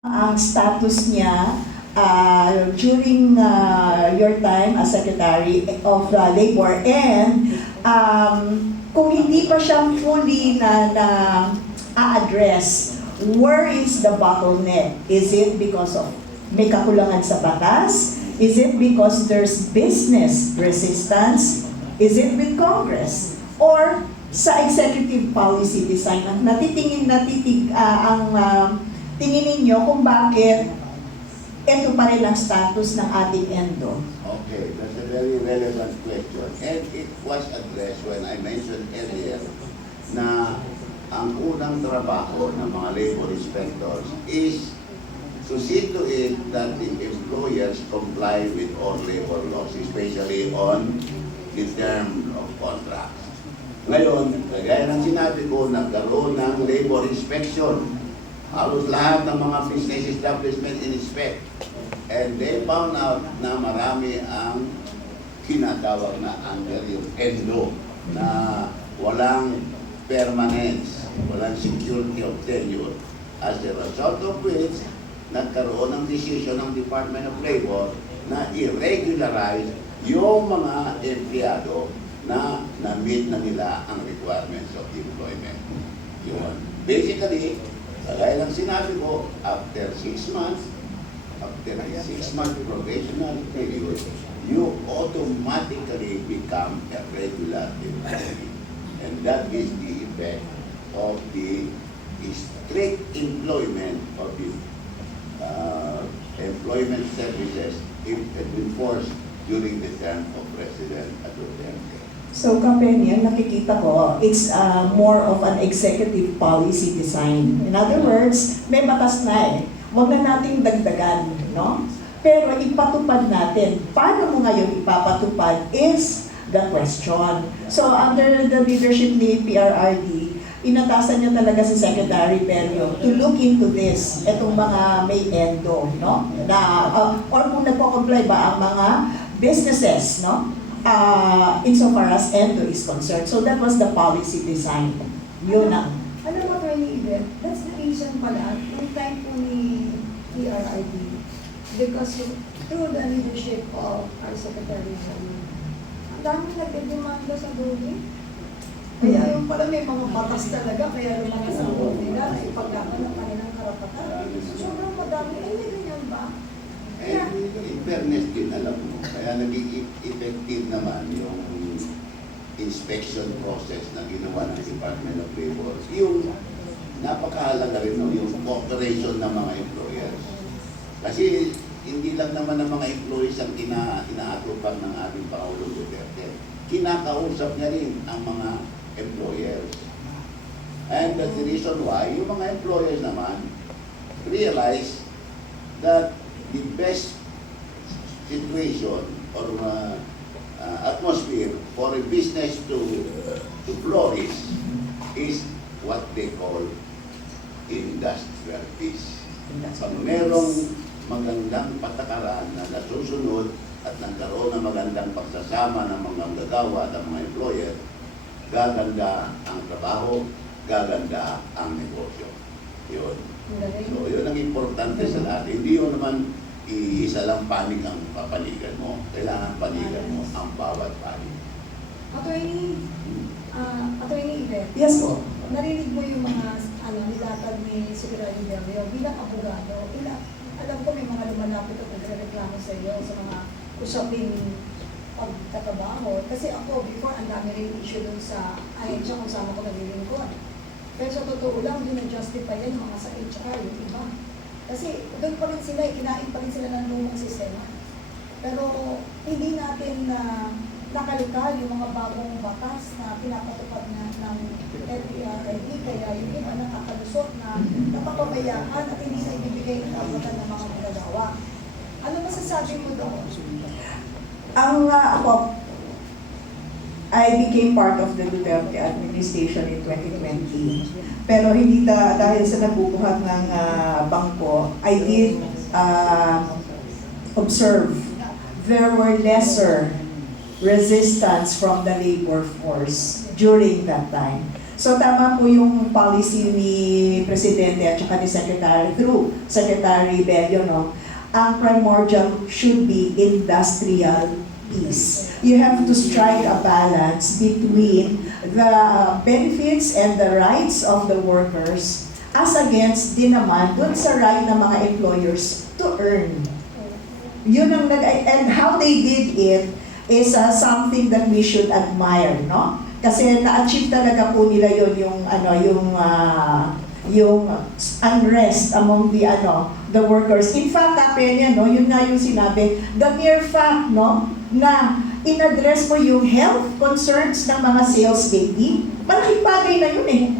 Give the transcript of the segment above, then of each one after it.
ang status niya during your time as Secretary of Labor, and kung hindi pa siya fully na-address, where is the bottleneck? Is it because of may kakulangan sa batas? Is it because there's business resistance? Is it with Congress? Or sa executive policy design, tingin ninyo kung bakit ito pa rin ang status ng ating ENDO? Okay, that's a very relevant question. And it was addressed when I mentioned earlier na ang unang trabaho ng mga labor inspectors is to see to it that the employers comply with all labor laws, especially on the term of contracts. Ngayon, gaya ng sinabi ko, nagkaroon ng labor inspection. Halos lahat ng mga business establishment in-inspect. And they found out na marami ang kinatawag na under yung ENDO na walang permanence, walang security of tenure. As a result of which, nagkaroon ng decision ng Department of Labor na i-regularize yung mga empleyado na na-meet na nila ang requirements of employment. Yun. Basically, kagaya lang sinabi ko, after 6 months probationary period, you automatically become a regular employee. And that is the effect of the strict employment of the employment services enforced during the term of President Duterte. So, Kapenya, nakikita ko, it's more of an executive policy design. In other words, may batas na eh. Huwag na nating dagdagan, no? Pero ipatupad natin. Paano mo ngayon ipapatupad is the question. So, under the leadership ni PRRD, inatasan niya talaga si Secretary Perio to look into this, itong mga may ENDO, no? Or kung nagpo-comply ba ang mga businesses, no? Insofar as ENDO is concerned. So that was the policy design. Yun ang. Alam mo, Attorney Yvette, that's the reason pala, yung time po ni PRID, because through the leadership of our Secretary Perio, ang daming nagdedemanda sa building. Kaya yung pala may mga batas talaga, kaya lumakas ang building nila na ipaglaban ng kanilang karapatan. Sobrang madami, may ganyan ba? And in fairness din, alam mo, kaya naging effective naman yung inspection process na ginawa ng Department of Labor. Yung napakahalaga rin, no, yung cooperation ng mga employers. Kasi hindi lang naman ng mga employees ang inaatupag ng ating Pangulong Duterte. Kinakausap niya rin ang mga employers. And that's the reason why yung mga employers naman realize that the best situation or atmosphere for a business to flourish is what they call industrial peace. Pag merong magandang patakaran na nasusunod at nagkaroon ng magandang pagsasama ng mga gagawa at ng mga employer, gaganda ang trabaho, gaganda ang negosyo. Yun. So, yun ang importante sa lahat. Hindi yun naman iisa lang panig ang papanigan mo. Kailangan panigan mo ang bawat panig. Attorney Yvette, Yes po. narinig mo yung mga nilatag ni Secretary Perio bilang abogado. Alam ko may mga lumalapit at nagreklamo sa iyo sa mga usaping pagtatrabaho. Kasi ako, before, ang dami rin issue dun sa ahensya kung saan ako naglilingkod. Pero sa totoo lang, doon na-justify yan mga sa HR, yung iba. Kasi doon pa rin sila, kinain pa rin sila ng lumang sistema. Pero hindi natin nakalikha yung mga bagong batas na pinapatupad na ng LPRID, kaya yung iba nakakalusot na napapabayaan at hindi na ibibigay ng karapatan ng mga magagawa. Ano masasabi mo doon? Ako, I became part of the Duterte administration in 2020. Pero hindi dahil sa nagbubuhat ng bangko, I did observe there were lesser resistance from the labor force during that time. So tama po yung policy ni Presidente at saka ni Secretary through Secretary Bello, no? Ang primordial should be industrial peace. You have to strike a balance between the benefits and the rights of the workers as against din naman dun sa right ng mga employers to earn. Yun ang and how they did it is something that we should admire, no? Kasi na-achieve talaga po nila yun yung unrest among the workers. In fact, Peña, no, yun nga yung sinabi, the mere fact, no, na in-address mo yung health concerns ng mga sales lady, malaking bagay na yun eh.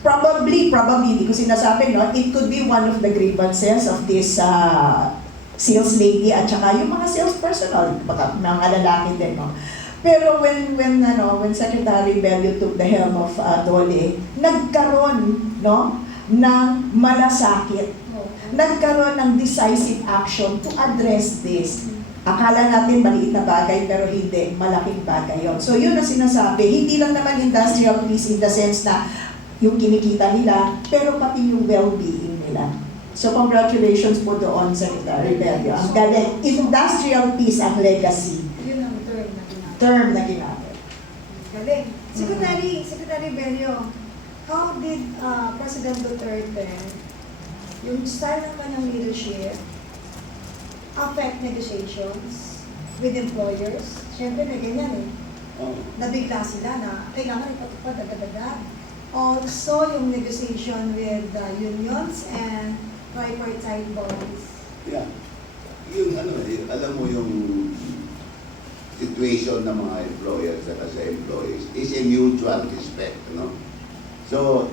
Probably, hindi ko sinasabi, no, it could be one of the grievances of this sales lady at saka yung mga sales personnel, mga lalaki din, no. Pero when Secretary Bello took the helm of Dole, nagkaroon, no, ng malasakit. Nagkaroon ng decisive action to address this. Akala natin maliit na bagay, pero hindi, malaking bagay yun. So yun ang sinasabi, hindi lang naman industrial peace in the sense na yung kinikita nila, pero pati yung well-being nila. So congratulations po doon, Secretary Bello. Ang galing, industrial peace ang legacy. Yun ang Term na ginamit. galing. Secretary Bello, how did President Duterte, yung style ng kanyang leadership, affect negotiations with employers? Siyempre na ganyan eh. Nabigla sila na kailangan ipatupad agad-agad. Also, yung negotiation with unions and tripartite bodies. Yeah. Yung alam mo yung situation ng mga employers at sa employees is a mutual respect, no? So,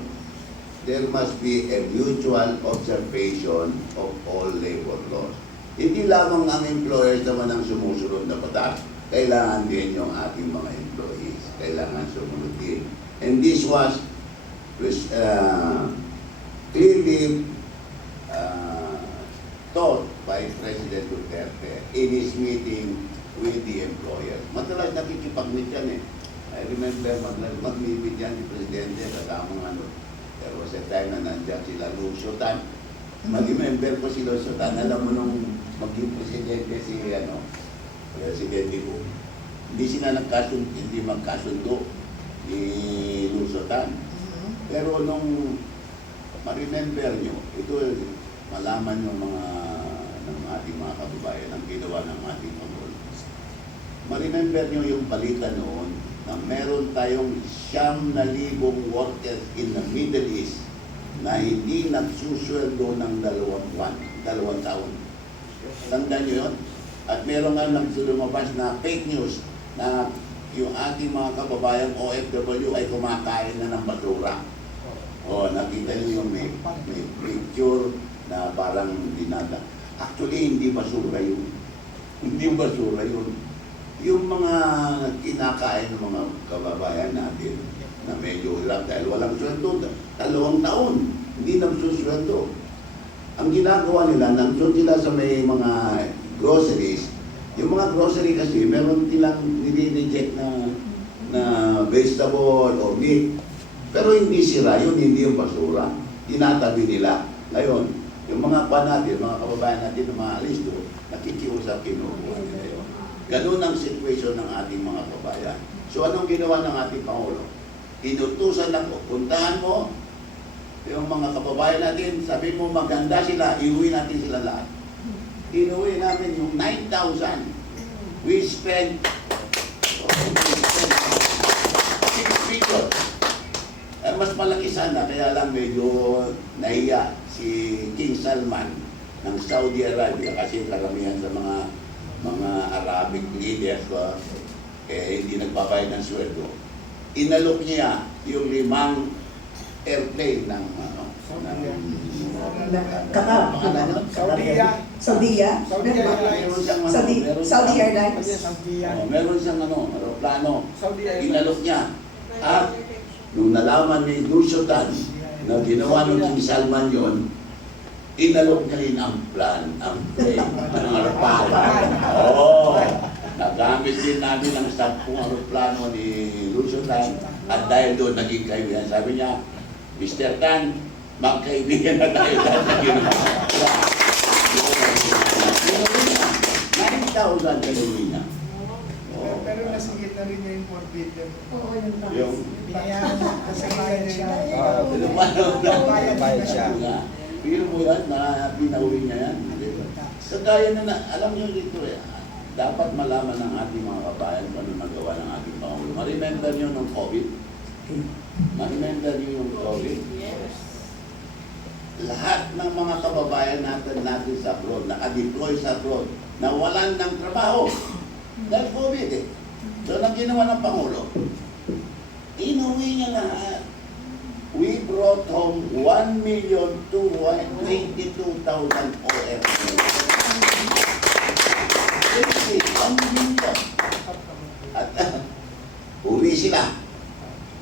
there must be a mutual observation of all labor laws. Hindi lamang ang employers naman ang sumusunod na batas, kailangan din yung ating mga employees, kailangan sumunod din. And this was clearly taught by President Duterte in his meeting with the employers. Madalas nakikipag-meet yan eh. I remember mag-meet yan si Presidente kasama there was a time na nandiyan sila Lucio-tan. Mag-remember ko si Lucio-tan. Alam mo nung maging Presidente Presidente ko. Hindi sila hindi magkasundo ni Lucio-tan. Pero nung ma-remember nyo, ito malaman yung ng ating mga kababayan ang ginawa ng ating Pangulo. Ma-remember nyo yung balita noon na meron tayong 9,000 workers in the Middle East na hindi nagsusweldo ng 2 taon. Tandaan nyo yun? At meron nga lumabas na fake news na yung ating mga kababayan OFW ay kumakain na ng basura. Nakita nyo yung may picture na parang dinada. Actually, hindi basura yun. Hindi basura yun. Yung mga kinakain ng mga kababayan natin na medyo hirap dahil walang sweldo, 2 taon, hindi nagsusweldo. Ang ginagawa nila, nandun sila sa may mga groceries. Yung mga grocery kasi, meron silang nire-reject na vegetable o meat. Pero hindi sira yun, hindi yung basura. Tinatabi nila. Ngayon, yung mga natin, mga kababayan natin na maalis doon, nakikiusap, kinukuha nila yun. Ganun ang situation ng ating mga kababayan. So anong ginawa ng ating Pangulo? Inutusan lang po, puntahan mo yung mga kababayan natin, sabi mo maganda sila, iuwi natin sila lahat. Inuwi namin yung 9,000. We spent 6 billion. Mas malaki sana, kaya lang medyo nahiya si King Salman ng Saudi Arabia kasi karamihan sa mga Arabic leaders hindi nagbabayad ng sweldo. Inalok niya yung 5 airplane ng Saudi Airlines. Meron siyang aeroplano. Inalok niya. At nung nalaman ni Lucio-tan na ginawa ng King Salman yon, inalok niya rin ang plane, ang aeroplano. Nagamit din namin ang 10 aeroplano ni Lucio-tan At dahil doon naging kaibigan, sabi niya, Mr. Tan, magkaibigan na tayo dahil sa ginawa. 9,000 kinuwi niya. Pero nasingit na rin niya yung forbidden. Oo, yung tax. Yung Kaya kasi bayad siya. Bayad siya. Pero mo yan, na pinauwi niya yan. Kagaya na, alam niyo dito dapat malaman ng ating mga kabayan kung ano nagawa ng ating Pangulo. Ma-remember niyo nung COVID? Ma-remember niyo yung COVID? Lahat ng mga kababayan natin sa abroad, naka-deploy sa abroad, nawalan ng trabaho. Dahil COVID eh. So, ang ginawa ng Pangulo, inuwi niya lahat. We brought home 1,222,000 OFW. Ang dito. At uwi sila.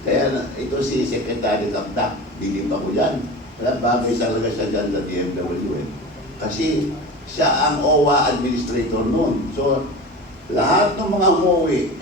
Kaya ito si Secretary Kapdak, dilim ako dyan. Wala bagay talaga siya dyan sa DFW eh. Kasi siya ang OWA administrator noon. So, lahat ng mga umuwi,